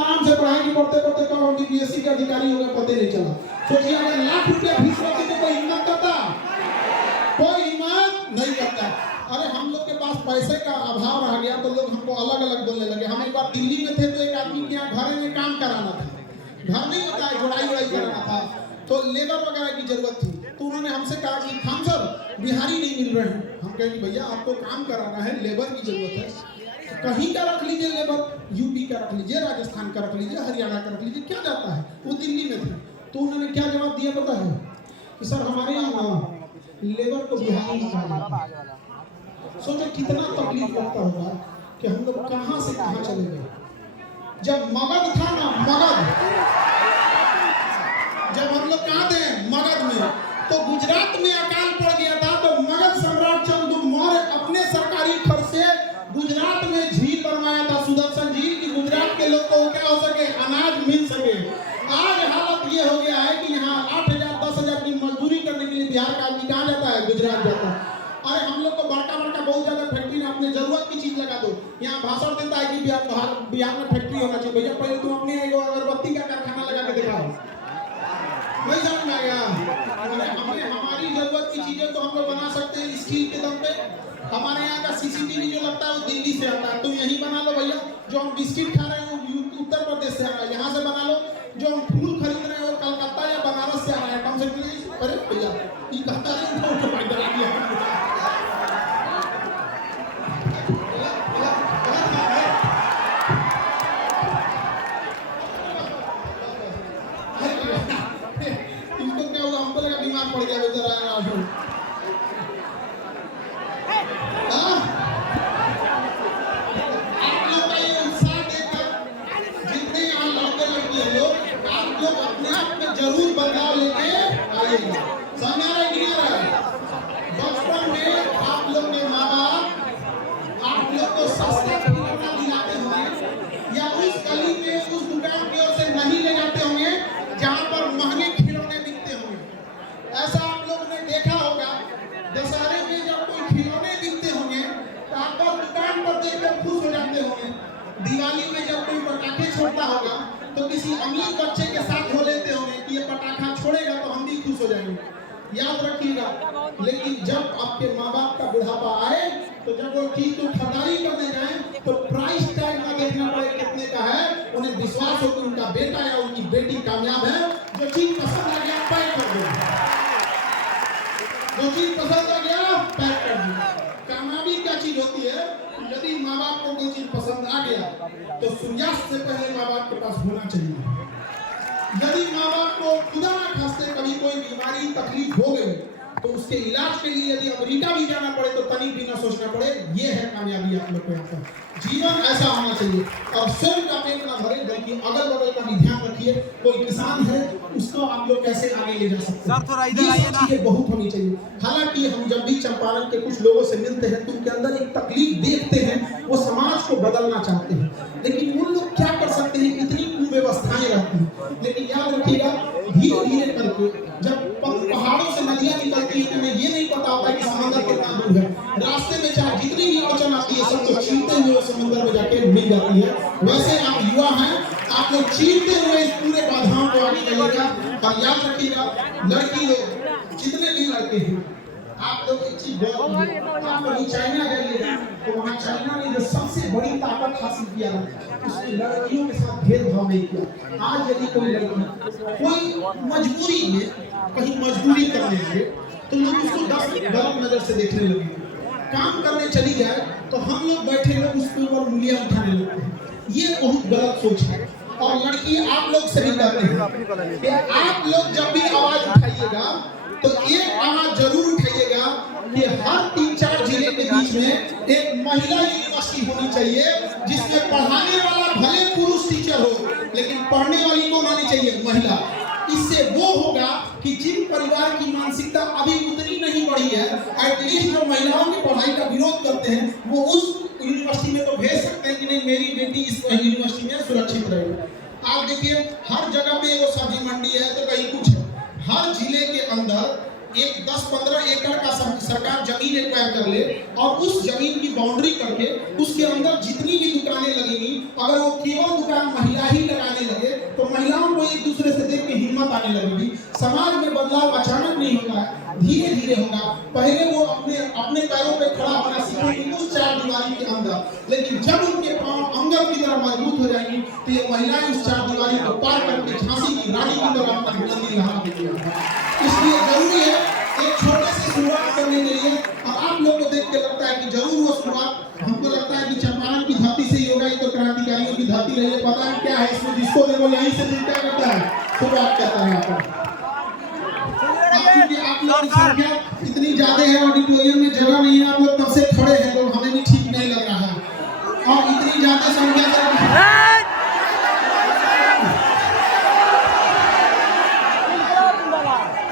आराम से पढ़ाई पढ़ते पढ़ते कब हम बीपीएससी के अधिकारी हो गए पता नहीं चला। सोचिए अगर लाख रुपया फीस होती तो कोई हिम्मत करता? कोई हिम्मत नहीं करता। अरे हम लोग के पास पैसे का अभाव रह गया तो लोग हमको अलग अलग बोलने लगे। हम एक बार दिल्ली में थे तो एक आदमी के यहाँ घर में काम कराना था, घर नहीं होता है, जुड़ाई उड़ाई कराना था, तो लेबर वगैरह की जरूरत थी। तो उन्होंने हमसे कहा कि हम सर बिहारी नहीं मिल रहे हैं। हम कहेंगे भैया आपको काम कराना है, लेबर की जरूरत है, कहीं का रख लीजिए लेबर, यूपी का रख लीजिए, राजस्थान का रख लीजिए, हरियाणा का रख लीजिए, क्या जाता है। वो दिल्ली में थे तो उन्होंने क्या जवाब दिया पता है कि सर हमारे यहाँ लेबर को बिहारी नहीं कहा। सोचो कितना तकलीफ लगता होगा कि हम लोग कहाँ से कहाँ चले गए। जब मगध था ना, मगध, जब हम लोग कहाँ थे मगध में, तो गुजरात में अकाल पड़ गया था तो मगध सम्राट चंद्रगुप्त मौर्य अपने सरकारी खर्च से गुजरात में झील बनवाया था, सुदर्शन झील, की गुजरात के लोग को क्या हो सके, अनाज मिल सके। आज हालत ये हो गया है कि यहाँ 8,000 10,000 की मजदूरी करने के लिए बिहार का आदमी कहाँ जाता है, गुजरात जाता है। अरे हम लोग को बड़का बड़का बहुत ज्यादा फैक्ट्री में अपने जरूरत की चीज लगा दो, यहाँ भाषण देता है कि बिहार में फैक्ट्री होना चाहिए। भैया पहले तुम अपने अगरबत्ती का कारखाना लगा के दिखाओ, नहीं समझ में आएगा। हमें हमारी जरूरत की चीजें तो हम लोग बना सकते हैं स्टील के दम पे। हमारे यहाँ का सीसीटीवी जो लगता है वो दिल्ली से आता है, तुम यहीं बना लो भैया। जो हम बिस्किट खा रहे हैं वो उत्तर प्रदेश से आ रहा है, यहाँ से बना लो। जो हम फूल खरीद रहे हैं वो कलकत्ता या बनारस से आ रहा है, कम से कम। अरे भैया ये कहता है इनको क्या हुआ, हमको लगा बीमार पड़ गया बेचारा। जरूर बदलाव लेके आएगा, समझ आ रहा है कि नहीं आ रहा है। बचपन में आप लोग के माँ बाप आप लोग को सस्ता खिलौना दिलाते होंगे या उस गली में उस दुकान की ओर से नहीं ले जाते होंगे जहाँ पर महंगे खिलौने बिकते होंगे। ऐसा आप लोग ने देखा होगा, दशहरे में जब कोई खिलौने बिकते होंगे तो आप लोग दुकान पर देखकर खुश हो जाते होंगे। दिवाली में जब कोई पटाखे छोड़ता होगा तो किसी अमीर बच्चे के साथ हो लेते होंगे कि ये पटाखा छोड़ेगा तो हम भी खुश हो जाएंगे। याद रखिएगा, लेकिन जब आपके माँ बाप का बुढ़ापा आए तो जब वो चीज को खरीदारी करने जाए तो प्राइस टैग ना देखना पड़े कितने का है, उन्हें विश्वास हो कि उनका बेटा या उनकी बेटी कामयाब है। जो चीज पसंद आ गया पैक कर दो, जो चीज पसंद आ गया पैक कर दो। कामयाबी क्या चीज होती है, यदि माँ बाप को कोई चीज पसंद आ गया तो सूर्यास्त से पहले माँ बाप के पास होना चाहिए। यदि माँ बाप को खुदा न खास्ते कभी कोई बीमारी तकलीफ हो गई तो उसके इलाज के लिए यदि अमेरिका भी जाना पड़े तो तनिक भी ना सोचना पड़े। ये है कामयाबी आप लोग को। यहाँ पर जीवन ऐसा होना चाहिए और स्वयं का पेट ना भरे बल्कि अगल बगल का भी ध्यान रखिए। कोई किसान है उसको आप लोग कैसे आगे ले जा सकते हैं, ये बहुत होनी चाहिए। हालांकि हम जब भी चंपारण के कुछ लोगों से मिलते हैं तो उनके अंदर एक तकलीफ देखते हैं, वो समाज को बदलना चाहते हैं, लेकिन उन लोग क्या कर सकते हैं, इतनी कुव्यवस्थाएं रहती हैं। लेकिन याद रखिएगा धीरे धीरे करके जब पहाड़ों से नदियां निकलती है तुम्हें ये नहीं पता होता कि समंदर कितना दूर है। रास्ते में चाहे जितनी भी अड़चन आती है सबको चीरते हुए समंदर में जाके मिल जाती है। वैसे आप युवा हैं, आप लोग चीरते हुए इस पूरे बाधाओं को आगे जाइएगा। और याद रखिएगा लड़की लोग जितने भी लड़के हैं, आप लोग एक चीज आप कभी चाइना जाइएगा तो वहाँ चाइना ने जो सबसे बड़ी ताकत हासिल किया है उसने लड़कियों के साथ भेदभाव नहीं किया। आज यदि कोई लड़की कोई मजबूरी में कहीं मजबूरी करने लगे तो लोग उसको 10 गलत नजर से देखने लगे। काम करने चली जाए तो हम लोग बैठे लोग उसके ऊपर उंगलियां उठाने लगते हैं। ये बहुत गलत सोच है। और लड़की आप लोग से भी कहते हैं कि आप लोग जब भी आवाज उठाइएगा तो एक आवाज जरूर उठाइएगा कि हर 3-4 जिले के बीच में एक महिला यूनिवर्सिटी होनी चाहिए जिसमें पढ़ाने वाला भले पुरुष टीचर हो लेकिन पढ़ने वाली कौन होनी चाहिए, महिला। इससे वो होगा कि जिन परिवार की मानसिकता अभी उतनी नहीं बढ़ी है, एटलीस्ट जो महिलाओं की पढ़ाई का विरोध करते हैं वो उस यूनिवर्सिटी में तो भेज सकते हैं कि नहीं मेरी बेटी इस यूनिवर्सिटी में सुरक्षित रहे। आप देखिए हर जगह पे वो सब्जी मंडी है तो कहीं कुछ है। हर जिले के अंदर एक 10-15 एकड़ का सरकार जमीन एक्वायर कर ले और उस जमीन की बाउंड्री करके उसके अंदर जितनी भी दुकानें लगेंगी अगर वो केवल दुकान महिला ही आने लगेगी। समाज में बदलाव अचानक नहीं होता है, धीरे धीरे होगा। पहले वो अपने अपने पैरों पे खड़ा होना सीखेंगे उस चार दीवारी के अंदर, लेकिन जब उनके पांव अंगद की तरह मजबूत हो जाएंगी तो ये महिलाएं उस चार दीवारी को पार करके झांसी की रानी की तरह अपना बुलंदी लहरा देंगी। इसलिए जरूरी है एक छोटे से शुरुआत करने के लिए। और आप लोग को देख के लगता है कि जरूर वो शुरुआत, हमको लगता है कि चंपारण की धरती से ही होगा, ये तो क्रांतिकारियों की धरती रही है, पता नहीं क्या है इसमें, जिसको देखो यहीं से दिल क्या करता है, शुरुआत करता है यहाँ पर। क्योंकि आप लोग की संख्या इतनी ज्यादा है, ऑडिटोरियम में जगह नहीं है, आप लोग तब से खड़े हैं, तो हमें भी ठीक नहीं लग रहा है। और इतनी ज्यादा संख्या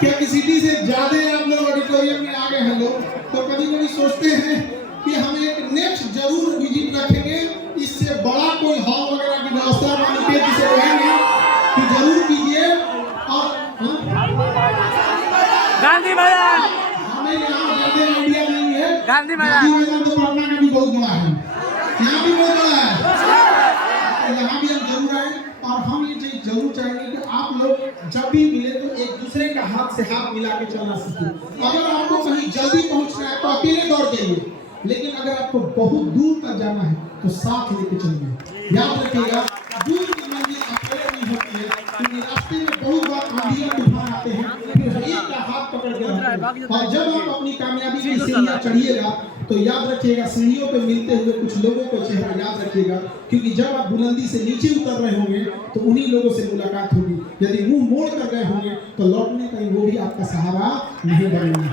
क्या किसी से ज्यादा आप लोग ऑडिटोरियम में आ गए हैं लोग, तो कभी कभी सोचते हैं कि हम एक नेक्स्ट जरूर विजिट रखेंगे, इससे बड़ा कोई हॉल वगैरह की व्यवस्था मान के जिसे कहेंगे कि जरूर कीजिए। और गांधी मैदान, हमें यहाँ ज्यादा आइडिया नहीं है, गांधी मैदान तो पटना का भी बहुत बड़ा है, यहाँ भी बहुत बड़ा है, यहाँ भी हम जरूर आए। और हम ये चीज जरूर चाहेंगे कि आप लोग जब भी मिले तो एक दूसरे का हाथ से हाथ मिला के चलना सीखें। अगर आपको कहीं जल्दी पहुंचना है तो अकेले दौड़ जाइए, लेकिन अगर आपको बहुत दूर तक जाना है तो साथ लेके चलिए। याद रखिएगा, दूर की मंजिल अकेले नहीं होती है, क्योंकि रास्ते में बहुत बार आंधियां तूफान आते हैं, फिर एक का हाथ पकड़ के रखिए। और जब आप अपनी कामयाबी की सीढ़ियां चढ़िएगा तो याद रखिएगा, सीढ़ियों पे मिलते हुए कुछ लोगों को चेहरा याद रखिएगा, क्योंकि जब आप बुलंदी से नीचे उतर रहे होंगे तो उन्हीं लोगों से मुलाकात होगी। यदि मुंह मोड़ कर गए होंगे तो लौटने का वो भी आपका सहारा नहीं बनेंगे।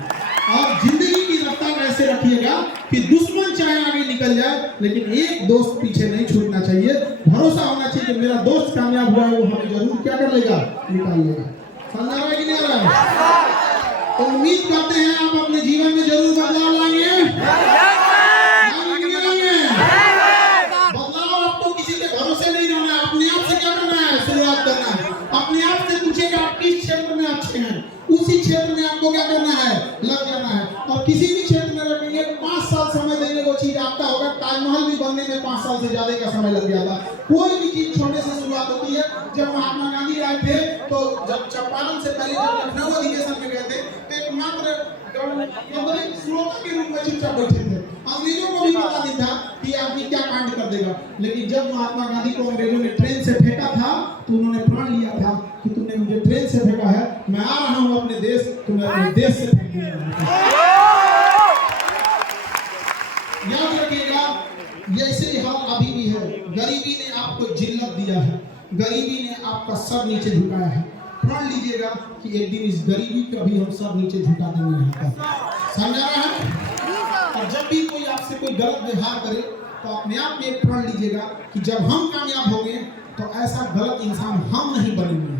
और जिंदगी की रफ्तार ऐसे रखिएगा कि दुश्मन चाहे आगे निकल जाए, लेकिन एक दोस्त पीछे नहीं छूटना चाहिए। भरोसा होना चाहिए कि मेरा दोस्त कामयाब हुआ है, वो हमें जरूर क्या कर लेगा, निकाल लेगा। समझ आ रहा है कि नहीं आ रहा है? तो उम्मीद करते हैं आप अपने जीवन में जरूर बदलाव लाएंगे। बदलाव आपको किसी के भरोसे नहीं रहना है, अपने आप से क्या करना है, शुरुआत करना है। अपने आप से पूछेगा आप किस क्षेत्र में अच्छे हैं, उसी क्षेत्र में आपको क्या करना है, लग जाना है। और किसी भी क्षेत्र में रखेंगे, 5 साल समय देंगे, वो चीज आपका होगा। ताजमहल भी बनने में 5 साल से ज्यादा का समय लग गया था। कोई भी चीज छोटे से शुरुआत होती है। जब महात्मा गांधी आए थे तो जब चंपारण से पहले जब लखनऊ अधिवेशन में गए थे तो एकमात्र श्रोता के रूप में चुपचाप बैठे थे। अंग्रेजों को भी पता नहीं था कि आदमी क्या कांड कर देगा, लेकिन जब महात्मा गांधी को अंग्रेजों ने ट्रेन से फेंका था तो उन्होंने प्रण लिया था कि तुमने मुझे ट्रेन से फेंका है, मैं आ रहा हूँ अपने देश, तुम्हें अपने देश से फेंक दूंगा। याद रखिएगा, ऐसे हाल अभी भी है। गरीबी ने आपको जिल्लत दिया है, गरीबी ने आपका सर नीचे झुकाया है। प्रण लीजिएगा कि एक दिन इस गरीबी का भी हम सर नीचे झुका देंगे। समझ आ रहा है? और जब भी कोई आपसे कोई गलत व्यवहार करे तो अपने आप में एक प्रण लीजिएगा कि जब हम कामयाब होंगे तो ऐसा गलत इंसान हम नहीं बनेंगे।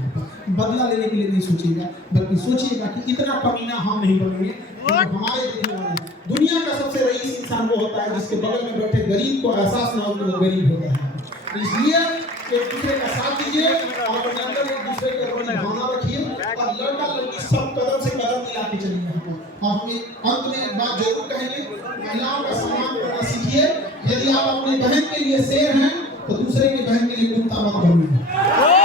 बदला लेने के लिए नहीं सोचिएगा, बल्कि सोचिएगा कि इतना कमीना हम नहीं बनेंगे। हमारे देखने वाले दुनिया का सबसे रईस इंसान वो होता है जिसके बगल में बैठे गरीब को एहसास ना हो कि वो गरीब होता है। इसलिए एक दूसरे का साथ दीजिए और अपने अंदर एक दूसरे के प्रति भावना रखिए और लड़का लड़की सब कदम से कदम मिला के चलिए। और हम अंत में एक बात जरूर कहेंगे, महिलाओं का सम्मान करना सीखिए। यदि आप अपनी बहन के लिए शेर हैं तो दूसरे की बहन के लिए कुत्ता मत बनिए।